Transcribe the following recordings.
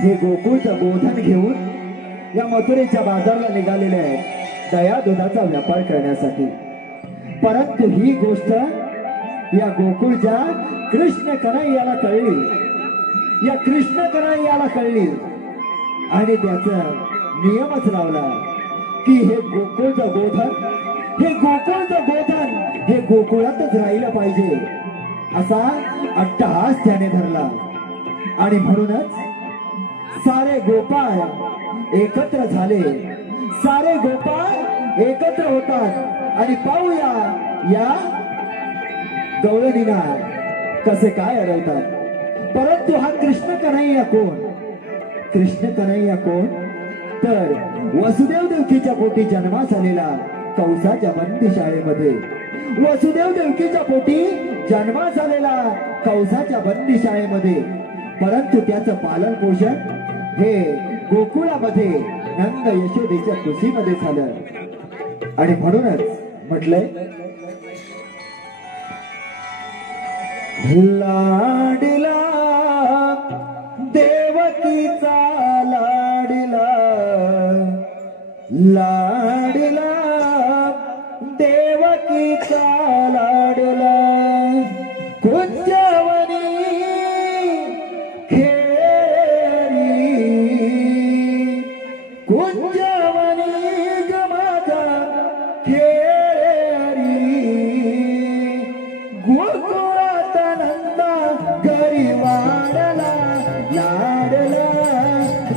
हे गोकुळचं गोधन घेऊन या मथुरेच्या बाजारला निघालेले आहेत दया दुधाचा व्यापार करण्यासाठी। परंतु ही गोष्ट या गोकुळच्या कृष्ण कन्हैयाला कळली, या कृष्ण कन्हैयाला कळली आणि त्याचा नियमच लावला की हे गोकुळचं गोधन, हे गोकुळचं गोधन हे गोकुळातच राहिलं पाहिजे असा अट्टहास त्याने धरला। आणि म्हणूनच सारे गोपाळ एकत्र झाले, सारे गोपाळ एकत्र होतात आणि पाहूया या गवळणीला कसे काय अडवतात। परंतु हा कृष्ण कन्हैया कोण? कृष्ण कन्हैया कोण तर वसुदेव देवकीच्या पोटी जन्मास आलेला कौसाच्या बंदी शाळेमध्ये, वसुदेव देवकीच्या पोटी जन्मास आलेला कौसाच्या बंदी शाळेमध्ये। परंतु त्याचं पालन पोषण हे गोकुळामध्ये नंद यशोदेच्या कुशीमध्ये झालं। आणि म्हणूनच म्हटलंय लाडीला देवकीचा लाडीला, लाडीला देवकीचा लाडला कुंजवनी खेळी, कुंजवनी गमाचा खेळी गोकुळात नंदा घरी वाढला, लाडला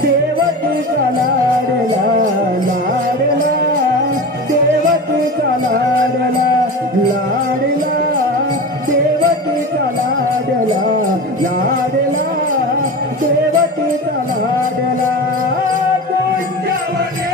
देवकीचा लाडला, लाडला देवकीचा लाडला, लाडला देवकीचा लाडला, लाडला देवकीचा लाडला कुंजवनी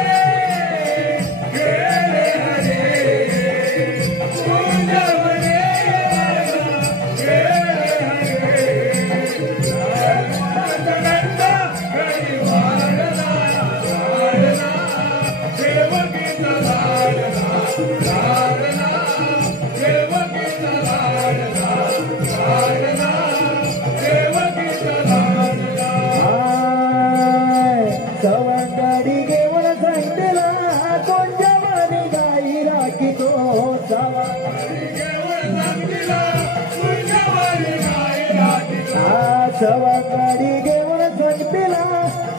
सवकडी घेऊन संपीला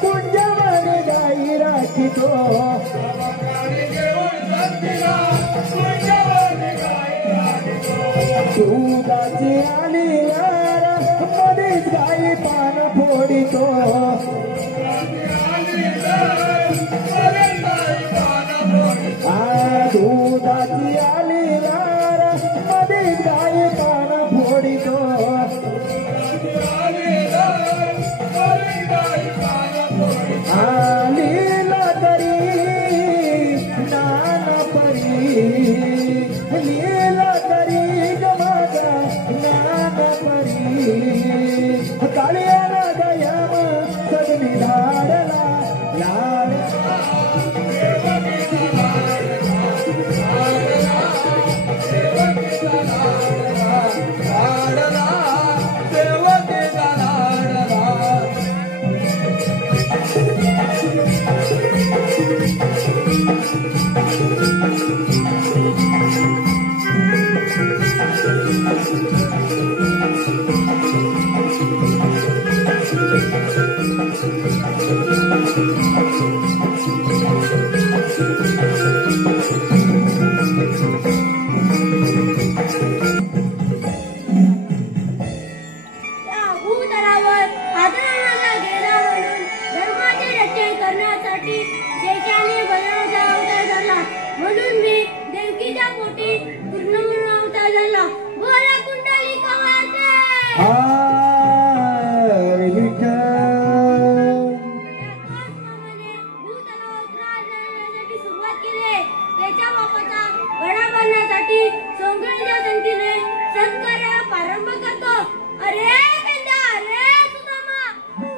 कुंजवनी गाई राखीतो, दुधाची आली लार मध्येच गाई पान फोडितो, दुधाची आली लार मध्येच गाई पान फोडितो, लीला करी नाना परी, लीला करी गमाचा नाना परी काळ्याला गयाम सगळी धाडला, लाडला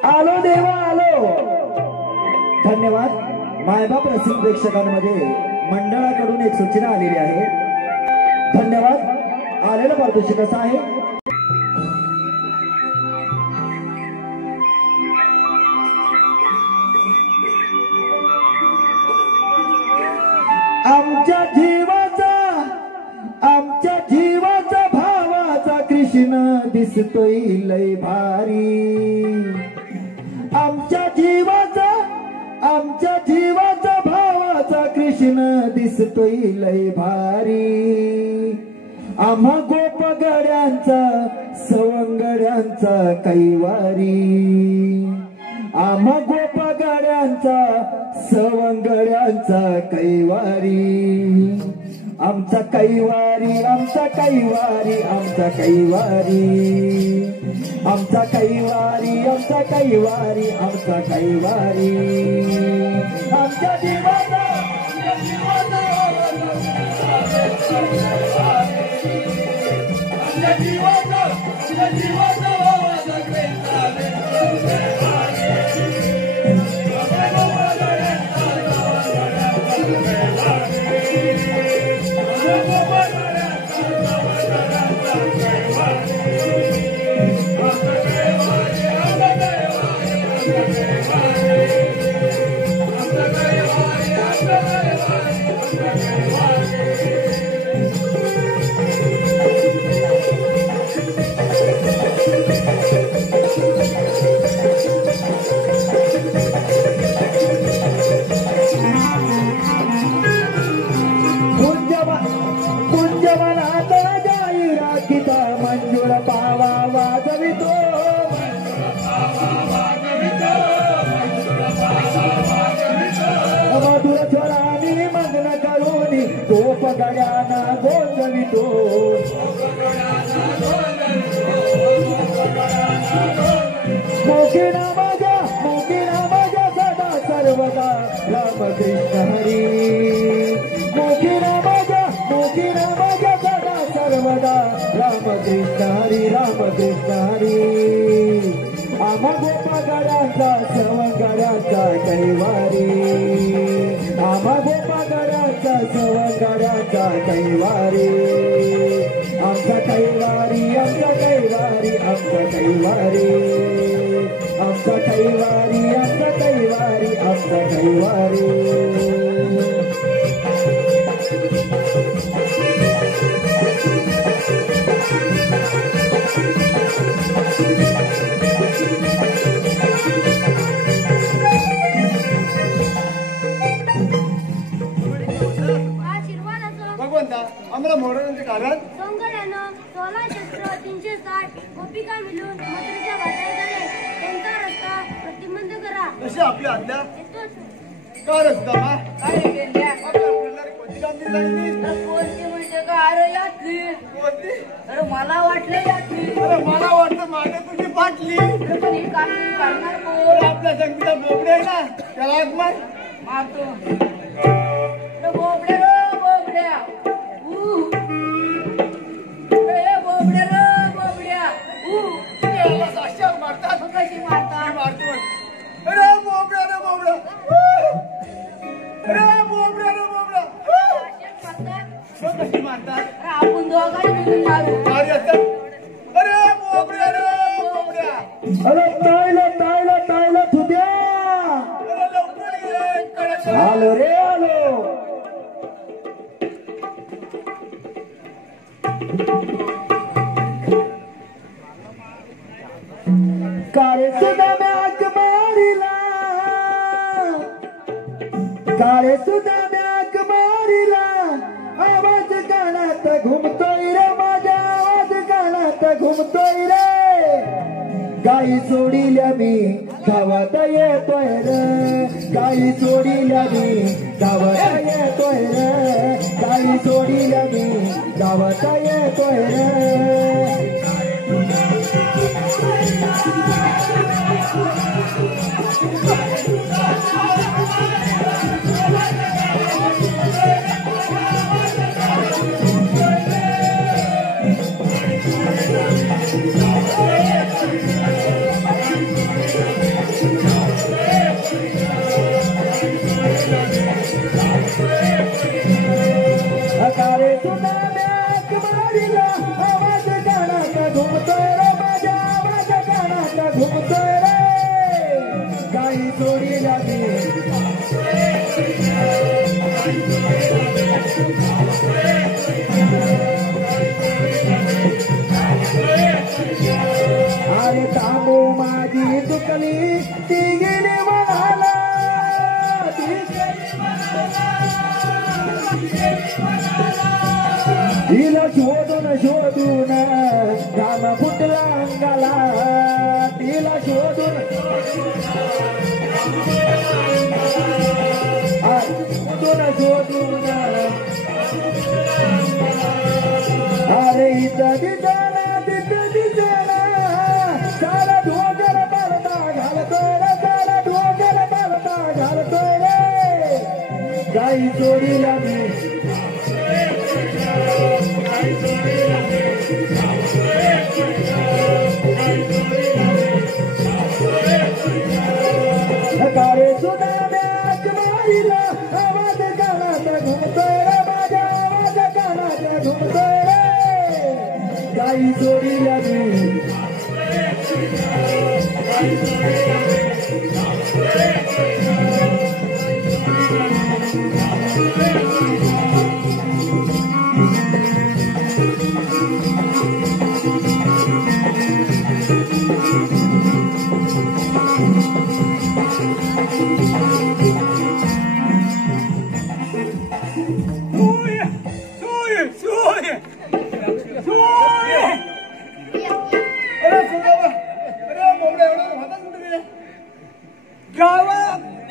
आलो देवा आलो। धन्यवाद। मायबाप रसिक प्रेक्षकांमध्ये मंडळाकडून एक सूचना आलेली आहे। धन्यवाद। आलेला पारितोषिक कसं आहे? दिसतोय लय भारी. आमच्या जीवाचा भावाचा कृष्ण दिसतोय लय भारी. आम्हा गोपगड्यांचा सवंगड्यांचा कैवारी. आम्हा गोपगड्यांचा सवंगड्यांचा कैवारी. आमचा कैवारी आमचा कैवारी आमचा कैवारी. आमचा कैवारी आमचा कैवारी आमचा कैवारी. आमच्या जीवाचा मंजूर पावा वाजवितो. मधुर स्वरानी मग्न करून गोपगड्यांना गोंजवितो. मोकिना माझ्या सदा सर्वदा रामकृष्ण हरी. मोकिना माझ्या सदा सर्वदा रामकृष्ण हरी रामकृष्ण हरी. आम्हा गोपगड्यांचा सवंगड्यांचा कैवारी. आम्हा गोपगड्यांचा सवंगड्यांचा कैवारी. आमचा कैवारी आमचा कैवारी आमचा कैवारी. आमचा कैवारी आमचा कैवारी आमचा कैवारी. आम्हाला मोरांचे कारण सोंगड्यानं 16 शस्त्र 360 गोपिका मिळून मथुरेच्या बाजारात गेले. त्यांचा रस्ता प्रतिबंध करा. कशी आपली आज्ञा. येतोच. का रस्ता मा काय केल्या? कोणती कामगिरी झाली. कोणती म्हणजे का? अरे यातली. कोणती. अरे मला वाटलं यातली. अरे मला वाटतं मागे तुझी फाटली. पण ही कामगिरी करणार कोण? आपल्या संगीता बोबडे आहे ना त्याला हात मार. मारतो. अरे बोबड्या रे बोबड्या. अरे बोबड्या रे बोबड्या. त्याला साक्षात मारतात. कशी मारतात? मारतो. अरे बोबड्या रे बोबड्या. अरे बोबड्या रे बोबड्या. कशी मारतात. अरे आपण दोघांनी मिळून मारू. मारी असतात. अरे बोबड्या रे बोबड्या. अरे तायला तुद्या. अरे लवकर ये. कडक आलो रे आलो. काळे सुद्धा मॅक मारिला. काळे सुद्धा मॅक मारिला. आवाज कानात घुमतोय रे माझ्या. आवाज कानात घुमतोय रे. गाई सोडिल्या मी गावात येतोय रे. गाई सोडिल्या मी गावात येतोय रे. गाई सोडिल्या मी गावात येतोय रे. काळे सुद्धा मॅक मारिला. आवाज कानात घुमतोय रे माझ्या. आवाज कानात घुमतोय रे. गाई सोडिल्या मी. ती गेली म्हणाला ती गेली तिला शोधून शोधून घाम फुटला अंगाला तिला शोधून शोधून अरे इथं दिसना तिथं दिसना सारा ढोकर बालता घालतोय रे सारा ढोकर बालता घालतोय रे काही चोरीला मी कारे सुद्धा मॅच मारीला आवाज कानात घुमतोय रे माझ्या आवाज कानात घुमतोय रे काही चोरीला मी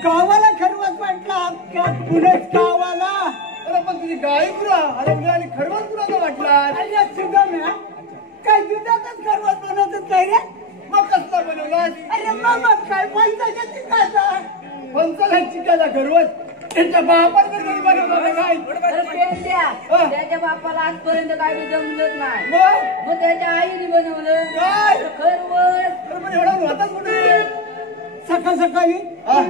गावाला खरवस वाटला पुणेच गावाला. अरे पण तुझी गाय पुरा अरे आणि खरवस पुराचा वाटला. अरे सुद्धा ना काय दुधातच खरवस बनवतात काय रे. मग कसला बनवला. अरे मग काय पंचाच्या चिकाचा पंचाला चिकाचा खरवस त्यांच्या बापाने कधी बनवला काय. त्याच्या बापाला आजपर्यंत काय जमलंच नाही. मग त्याच्या आईने बनवलं काय खरवस. पण एवढा होताच कुठे. सकाळ सकाळी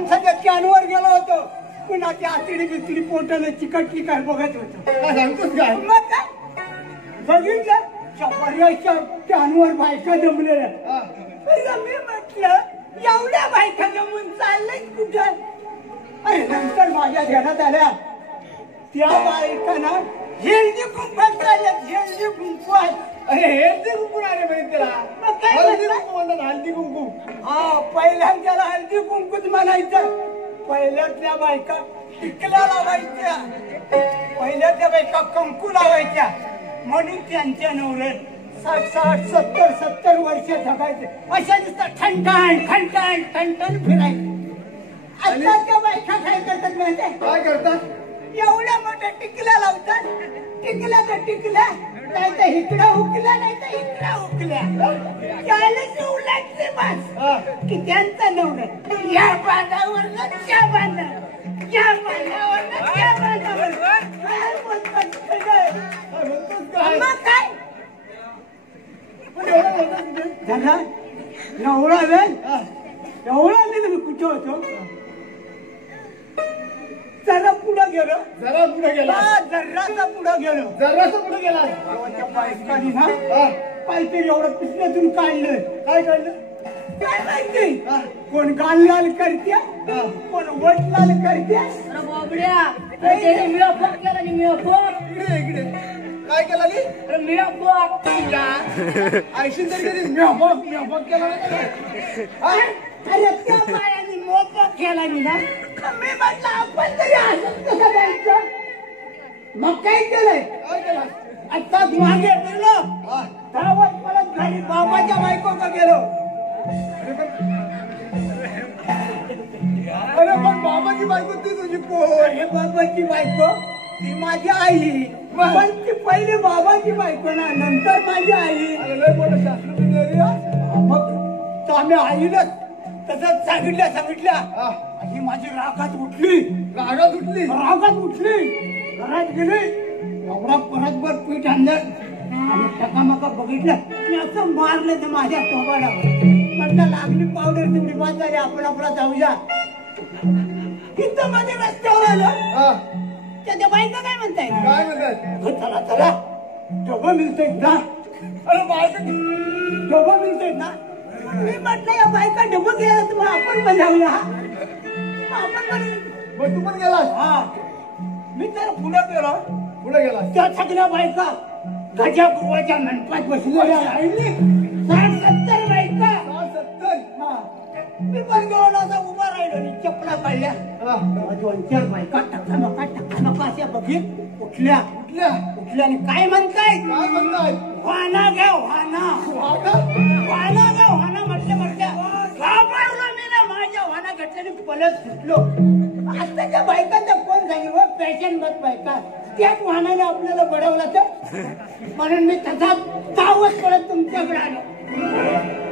सध्या कॅनवर गेलो होतो. पुन्हा ती आतडी बितडी पोटाला चिकटली काय बघत होतो. काय सांगतोस काय. मग काय बघितलं पर्यायच्या कॅनवर बायका जमलेल्या. मी म्हटलं एवढ्या बायका जमून चाललंय कुठं. अरे नंतर माझ्या ध्यानात आल्या त्या बायकांना हेल्दी कुंकवात चालल्यात. हेल्दी कुंकवात. अरे हेल्दी कुंकू आले पाहिजे त्याला. हळदी कुंकू म्हणतात हळदी कुंकू. हा पहिल्यांदा हळदी कुंकूच म्हणायचं. पहिल्यातल्या बायका टिकल्या लावायच्या. पहिल्यातल्या बायका कंकू लावायच्या. म्हणून त्यांच्या नवऱ्यात 60 70 वर्ष जगायचे. अशा दिसतात ठणठण ठणठण ठणठण फिरायचे. आताच्या बायका काय करतात माहिती आहे. काय करतात. एवढ्या मोठ्या टिकल्या लावतात. टिकल्या तर टिकल्या नाही तर इकडं हुकल्या नाही तर इकडं हुकल्या. त्याला उलटले बस की त्यांचा नवरा या बांधावर त्या बांधावर या बांधावर त्या बांधावर मग काय झाला नवरा वेळ एवढा मी कुठे होतो. जरा पुढे गेलो. जरा पुढे गेला. जर्राचा पुढे गेलो. जर्राचा पुढे गेला. बायकानी ना पाहिजे एवढं पिशव्यातून काढलं. काय काढलं काय माहिती. कोण गाल लाल करते कोण वट लाल करते. अरे बाबड्या त्याने मिळापोक केला आणि मिळापोक. इकडे इकडे काय केला नी. अरे मिळापोक आयशी तरी मिळापोक केला. अरे त्या बायाने मोपोक केला नी ना. मी म्हटलं आपण तरी असंच कसं जायचं. मग काय केलंय. काय केलं आत्ताच मागे गेलो. धावत परत घरी बाबाच्या बायकोचा गेलो. अरे पण बाबाची बायको ती तुझी पोर. हे बाबाची बायको ती माझी आई. पण ती पहिली बाबाची बायको ना नंतर माझी आई. अरे मोठं शास्त्र. मग आम्ही आईला तसंच सांगितल्या ही माझी रागात उठली. रागात उठली घरात गेली. एवढा परतभर पीठ आणलं आणि टकामका बघितलं आणि असं मारलं तर माझ्या तोबाडावर. म्हटलं लागली पावडर तेवढी बाद झाली. आपण आपला जाऊया. तिथं माझ्या रस्त्यावर आलं. त्याच्या बायका काय म्हणताय. काय म्हणतात. चला चला डबं मिळतोय ना. अरे बायका डबं मिळतोय ना. मी म्हटलं या बायका डबं गेला तर आपण पण जाऊया. आपण पण तू पण गेलास. हा मी तर पुढे गेलो. पुढे गेला त्या सगळ्या बायका गजा गुरुवाच्या मंडपात बसलेल्या राहिली. 60-70 बायका. 60-70 मी पण घेऊन असा उभा राहिलो आणि चपला काढल्या. दोन चार बायका टका अशा बघित उठल्या आणि काय म्हणताय वाना घ्या वाना म्हटल्या घाबरलो मी ना. माझ्या वाना घेतल्याने पलट सुटलो. आताच्या बायकांचा कोण झाली व पॅशन मत बायका त्याच वाहनाने आपल्याला बडवला तर म्हणून मी तसा धावत पडत तुमच्याकडे आलो.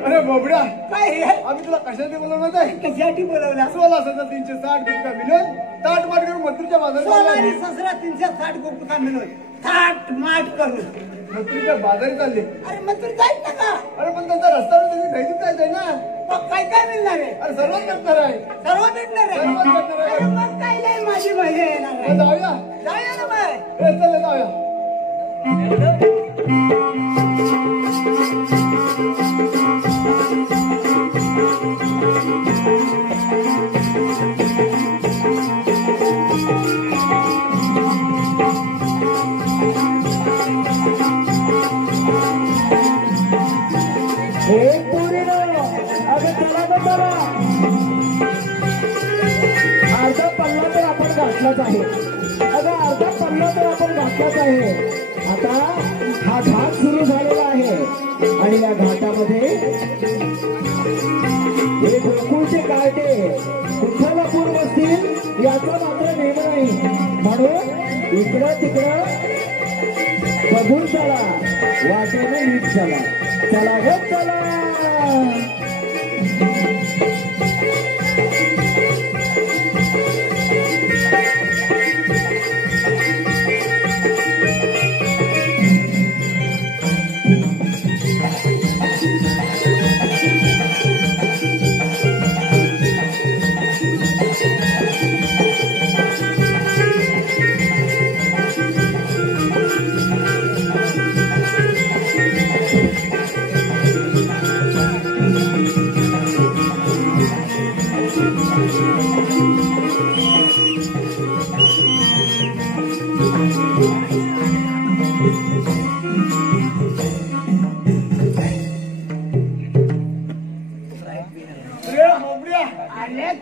अरे बोबड्या, काय हे आम्ही तुला कशासाठी बोलवलं नाही? कशासाठी बोलवला? 16,360 गुप्ता मिळून ताट माट करून मथुरच्या बाजारात सोनारी ससरा 360 गुप्ता मिळून थाट माट करून मथुरच्या बाजारात चालले. अरे मग तू जायच ना का? अरे पण त्यांचा रस्ता त्यांनी घरी जायचंय ना. मग काय काय मिळणार आहे? अरे सर्वच भेटणार आहे. सर्व भेटणार आहे. सर्वच भेटणार आहे. अरे मग काय नाही माझी मजा येणार आहे. जाऊया जाऊया ना मग. चल जाऊया. अर्धा पल्ला तर आपण घातलाच आहे. अर्धा पल्ला तर आपण घातलाच आहे. आता हा घाट सुरू झालेला आहे आणि या घाटामध्ये हे गोकुळचे काटे कुठला पूर बसतील याचा मात्र नेम नाही. म्हणून इकडं तिकडं बघून चला, वाटेने नीट चला. चला ग चला.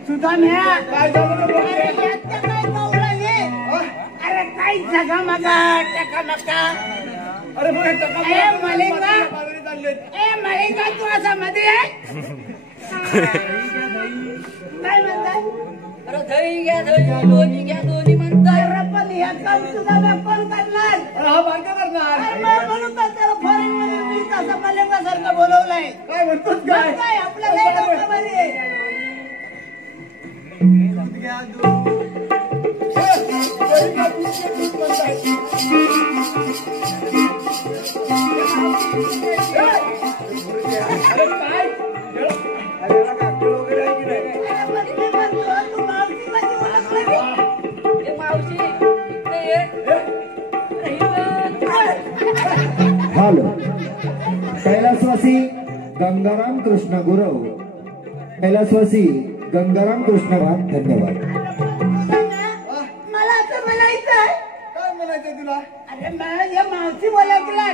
तुझा काय अरे काय जगा मगा टका मका. अरे मलिंगा तू असा मध्ये आहे काय म्हणताय? अरे दही घ्या दोन्ही म्हणताय. पण या काम तुझा व्यापार करणार. हा बायका करणार. अरे मग म्हणून तर त्याला फॉरेन मध्ये मी तसं मलिंगासारखं बोलवलंय. काय म्हणतोस काय? काय आपल्याला डोक्यामध्ये हॅलो, कैलासवासी गंगाराम कृष्ण गुरव, कैलासवासी गंगाराम कृष्ण राम, धन्यवाद. मला असं म्हणायचंय. काय म्हणायचं तुला? अरे माझ्या मावशी बोलायला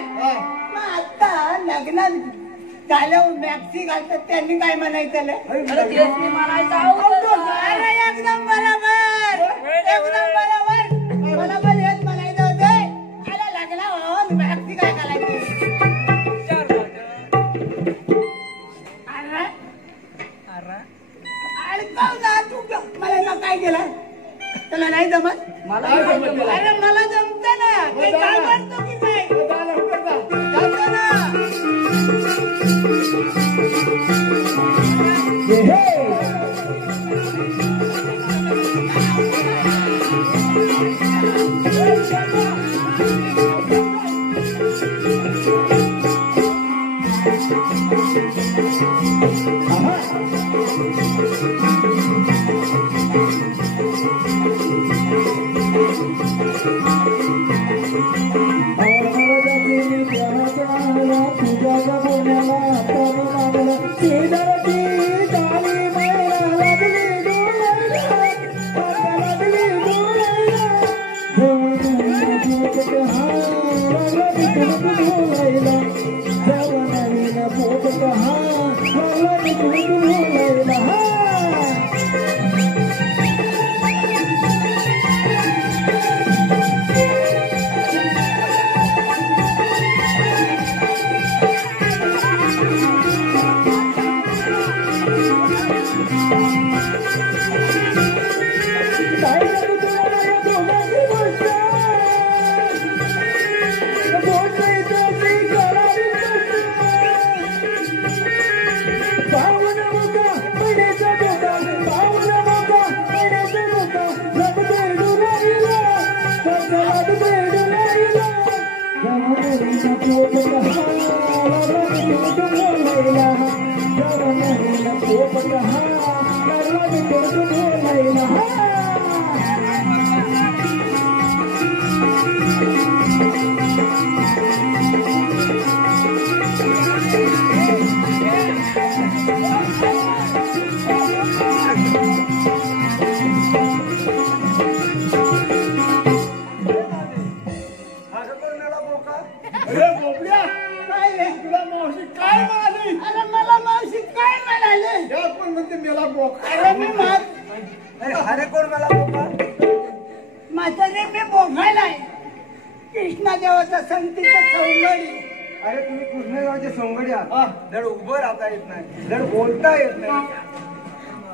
मग आता लग्नात झाल्यावर मॅक्सी घालतात त्यांनी काय म्हणायचं? अरे तेच मी म्हणायचं आहोत. अरे एकदम बरोबर हेच म्हणायचं होतं. अरे लग्ना व्हावं मॅक्सी काय घालायची? मला ना काय केलं त्याला नाही जमत. अरे मला जमत ना. काय म्हणतो की काय जमत ना. हा अरे बोबड्या काय रे तुला मावशी काय म्हणाली? अरे मला मावशी काय म्हणाले? या कोण म्हणते मेला बोका? अरे मी अरे कोण मला बोका? म्हातारे मी बोघायलाय कृष्णा देवाचा संतीचा सौंदर्य. अरे तुम्ही कृष्णदेवाचे सोंगडी आहात. धड उभं राहता येत नाही, धड बोलता येत नाही,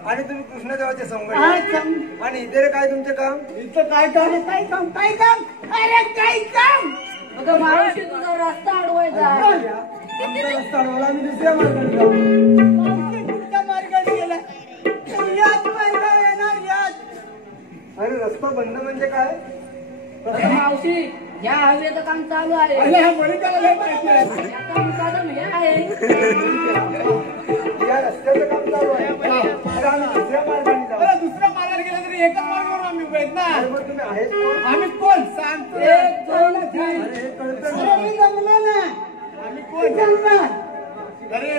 आणि तुम्ही कृष्णदेवाचे सोंगडी हा, आहात. आणि इथे रे काय तुमचे काम? इथं काय काम? अरे काय काम काय काम अरे काय काम अगं मावशी तुझा रस्ता अडवायचा आमचा रस्ता अडवला, आम्ही दुसऱ्या मार्गाने जाऊ. मावशी कुठच्या मार्गाने गेला याच मार्गावर येणार याच. अरे रस्ता बंद म्हणजे काय? अगं मावशी या हवेचं काम चालू आहे. अरे हा मलिकाला लय माहिती आहे. याचा मुकादम हे आहे. या रस्त्याचं काम चालू आहे. अरे आम्ही दुसऱ्या मार्गाने जाऊ. अरे दुसऱ्या मार्गाने गेलं तरी एकच मार्गावर आम्ही उभे आहेत ना. अरे मग तुम्ही आहेत कोण? आम्ही कोण सांगतो? 1 2 3 अरे हे कळतं अरे ना. मी जमलो ना आम्ही मी कोण? जमणार. अरे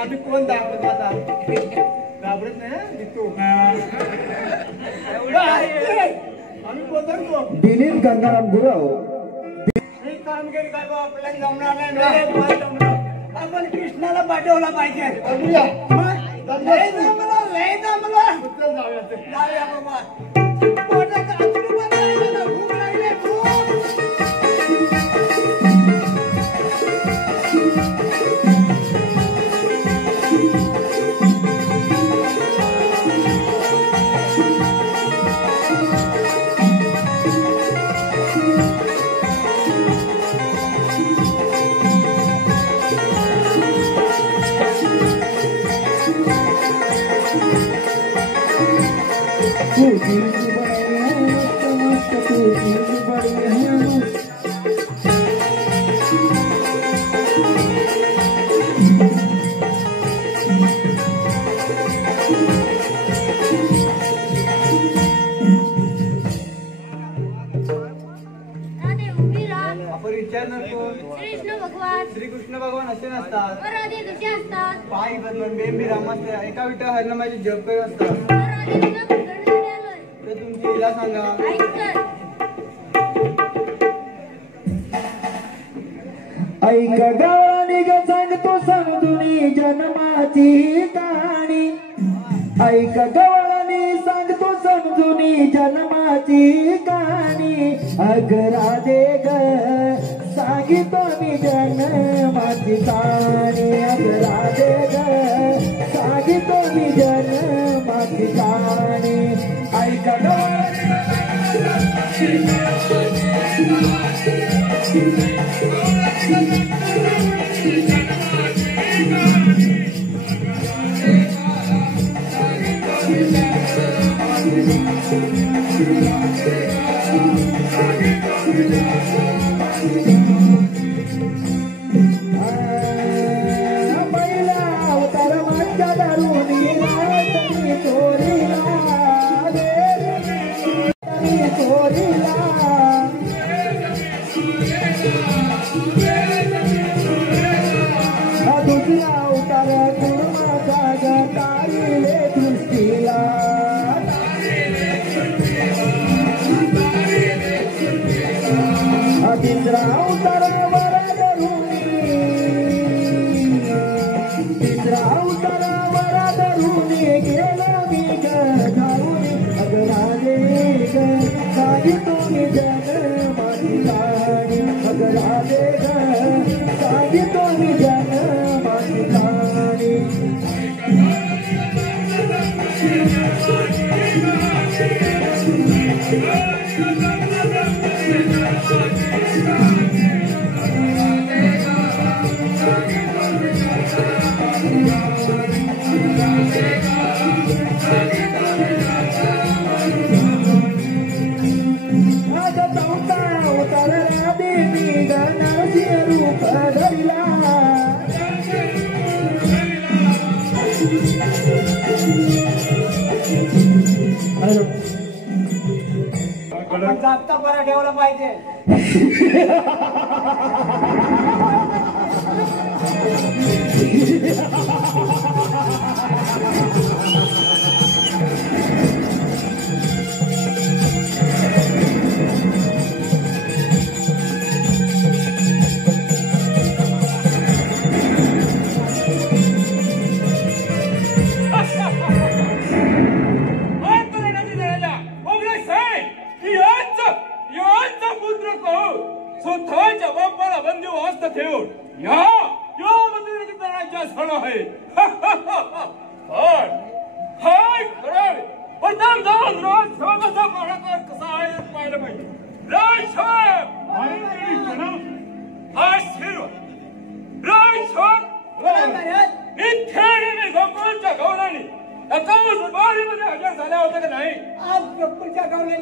आम्ही कोण दाखवत आता? घाबरत नाही हं? तू आम्ही बोलतो. दिलीप गंगाराम गुरव. ही कामगिरी काय बा आपल्याला जमणार नाही. आपण कृष्णाला पाठवला पाहिजे. बघूया. लय जमलं लय जमलं. चल जाऊया ते. जाऊया बाबा. पोटात अथरू बनवायला ना, भूक लागली भूक. राधे उभी राहा. आपण विचारणार कोण? श्रीकृष्ण भगवान श्रीकृष्ण भगवान असे नसतात. व राधे कसे असतात? पायी बदलून बेंबी रामस्ते एका विटा हरिनामाची जप करत असतात. व राधे तुला भेटण्यासाठी आलोय. ते तुमची हिला सांगा. ऐक तर. ऐक गावाने ग सांगतो समजुनी जन्माची कहाणी. ऐक गवळणी सांगतो समजुनी जन्माची कहाणी. अग राधे ग सांगितो मी जन्माची कहाणी. अग राधे ग सांगितो मी जन्माची कहाणी. ऐक गवळणी पहिला अवतार माझ्या दारुणी चोरीला चोरीला दुसरा अवतार कुर्माचा तारीले दृष्टीला. तिसरा अवतार वराधरुणी. तिसरा अवतार वराधरुणी गेला मी घालून. अग राधे ग सांगितो मी जन्माची कहाणी. अग राधे ग सांगितो मी जन्माची कहाणी. जागता बरा ठेवला पाहिजे.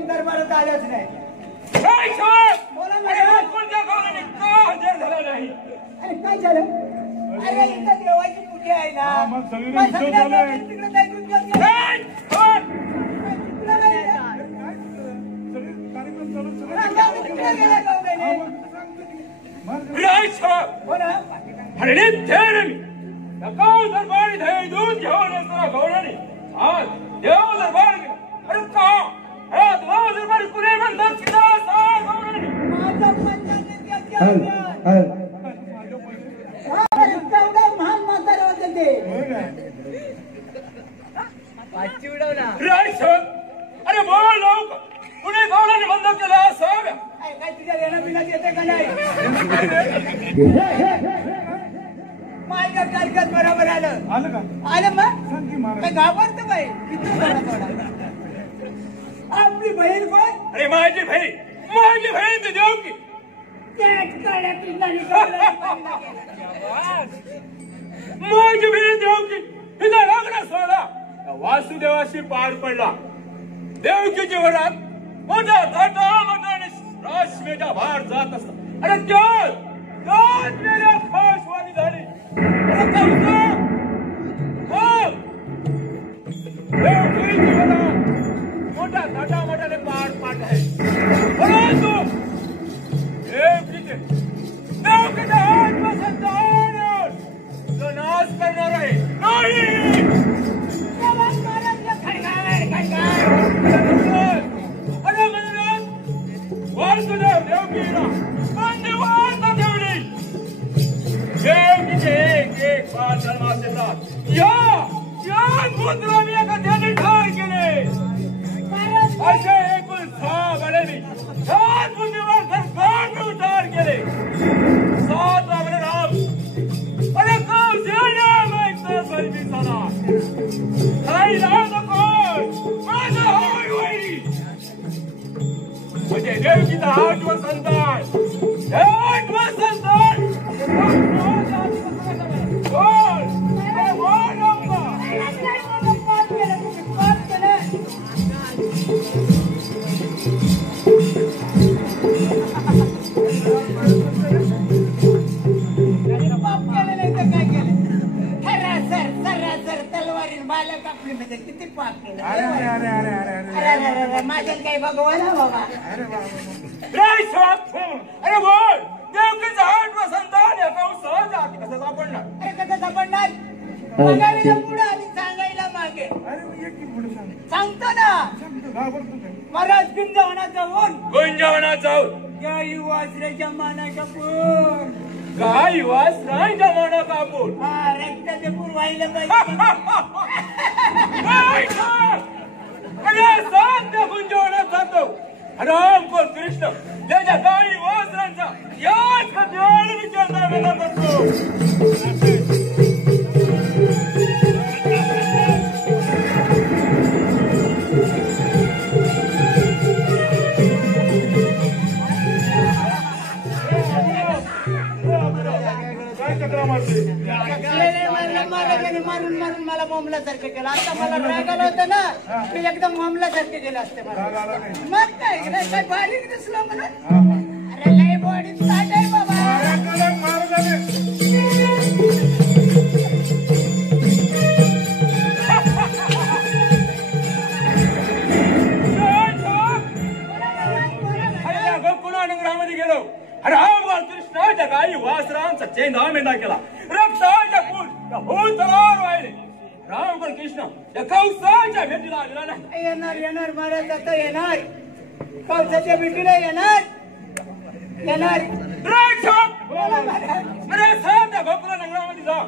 दरबारात आल्याच नाही. अरे काय झालं? अरे इथं देवाची पूजा आहे ना. दरबारी दही दूध घेऊन येतो गौराणी आज देव दरबार अरे का दरबारी कुणी म्हणतात की महान म्हातारा होते ते. अरे बोल लोक कुणी गौराणी बंद केला असाव्या. काय तुझ्या येणं पिण्यात येते का नाही? माझ्या कार्यक्रम बरोबर आलं का? आलं मग काय घाबरतं बाई किती आपली बहीण कोण? अरे माझी बहीण तर देऊ की माझी बहीण देऊ की तिचा लग्न सोहळा वासुदेवाशी पार पडला. देवकीच्या वरात मोठा मोठ्याने राश्मेचा भार जात असता. अरे त्याच वेळेला खासवाणी झाली. देवकीच्या वरात मोठ्या मोठ्याने पार पाडला आहे. परंतु देवकीच्या आत्मसंतान जो नाश करणार आहे नाही. वासुदेव देवकीला बंदिवान ठेवली. देवकीचे एक पाच जन्मास येतात. या पुत्राने एका त्याने ठार केले. असे एकूण 6 बळेनी 7 बुद्धिमान सरकार ठार केले. 7 आपले राम अरे कौ सेना माहिती सर्वी सदा काही राम कोण माझा होय वैरी म्हणजे देवकीचा 8वा संतान कोण किती पाप केलं. माझ्यात काही भगवान बाबा. अरे बोल देवकीचा 8वा संतान सहज कसं सापडणार. अरे कसं सापडणार? बघायला पुढे आणि सांगायला मागे. सांगतो ना महाराज गुंजवणात जाऊन त्या युवाश्रयाच्या मानाच्या पूर काय युवाश्रयाच्या माना कापूर रक्ताचे पूर व्हायला पाहिजे. गुंजवणात जातो राम कोण कृष्ण त्याच्या काही वस्त्रांचा याच विचार करतो. मामलासारखं केलं. आता मला राग आला होता ना, मी एकदम मामलासारखे केलं असते मला. मग काय बारीक दिसलं मला. अरे लय बॉडी ताट आहे बाबा. डोंगरामध्ये गेलो आणि हा कृष्णाच्या गाई वासरांचा चेंदा मेंढा केला. रक्ताच्या फूल तलावर वाहिले. राम पण कृष्ण या कौसाच्या भेटीला आलेला नाही. येणार येणार महाराज आता येणार. कौसाच्या भेटीला येणार येणार. अरे साहेब त्या गोकुळा डोंगरामध्ये जा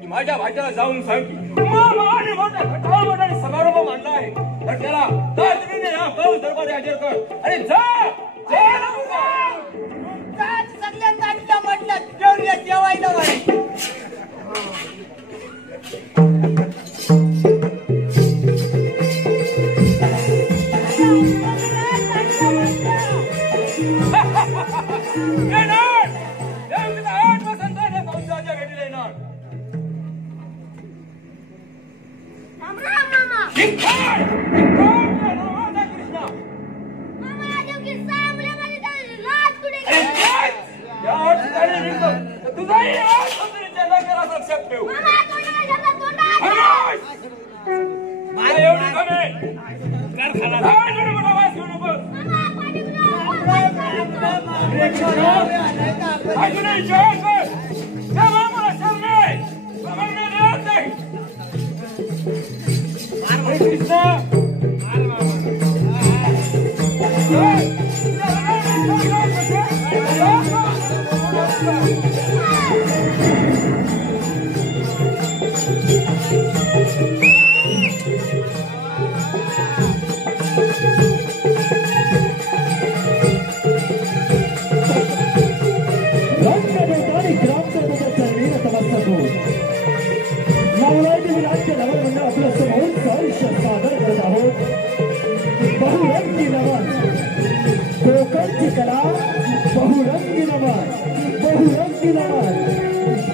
की माझ्या भाच्याला जाऊन सांग की मामाने मोठा घटामोठाने समारंभ मांडला आहे तर त्याला तातडीने या कौस दरबारी हजर कर. अरे जा सगळ्या ताटल्या म्हटलं जेवूया जेवायला वाढ.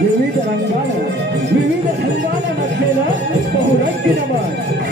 विविध रंगानं विविध ढंगानं नटलेलं बहुरंगी नमन.